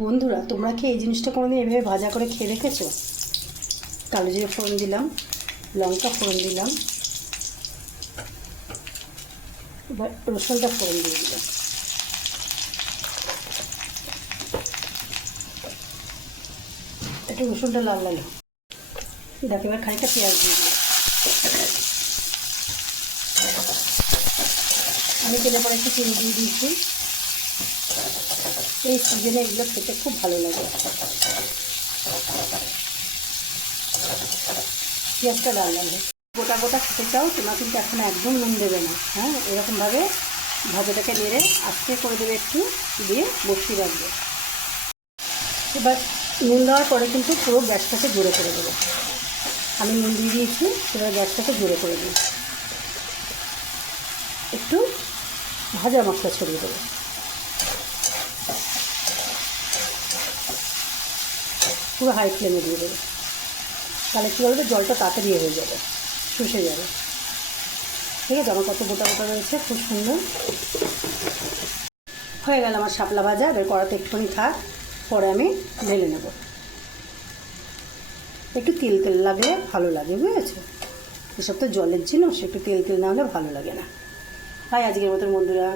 বন্ধুরা, তোমরা কি এই জিনিসটা কোনোদিন এভাবে ভাজা করে খেয়ে রেখেছো? কালো জিরে ফোড়ন দিলাম, লঙ্কা ফোড়ন দিলাম, এবার রসুনটা ফোড়ন দিয়ে দিলাম। একটু রসুনটা লাল লাল দেখো। এবার খানিকটা পেঁয়াজ দিয়ে দিলাম। আমি তেলে পরে একটু চিনি দিয়ে দিয়েছি। এই সিজনে এগুলো খেতে খুব ভালো লাগে। পেঁয়াজটা লাল লাল গোটা গোটা খেতে চাও তোমরা কিন্তু এখন একদম নুন দেবে না। হ্যাঁ, এরকমভাবে ভাজাটাকে নেড়ে আস্তে করে দেবে, একটু দিয়ে বসিয়ে রাখবে। এবার নুন দেওয়ার পরে কিন্তু পুরো গ্যাসটাকে জোরে করে দেবো। আমি নুন দিয়ে দিয়েছি, এবার গ্যাসটাকে জোরে করে দিই। একটু ভাজা মশলা ছড়িয়ে দেবো। পুরো হাই ফ্লেমে দিয়ে দেবো। তাহলে কী বলবে, জলটা তাড়াতাড়ি হয়ে যাবে, শুষে যাবে। ঠিক আছে, আমার কত গোটা গোটা রয়েছে, খুব সুন্দর হয়ে গেল আমার শাপলা ভাজা। এবার কড়াতে একটুখানি থাক, পরে আমি ঢেলে নেব। একটু তেল তেল লাগলে ভালো লাগে, বুঝেছো? এসব তো জলের জিনিস, একটু তেল তেল না হলে ভালো লাগে না। তাই আজকের মতন বন্ধুরা।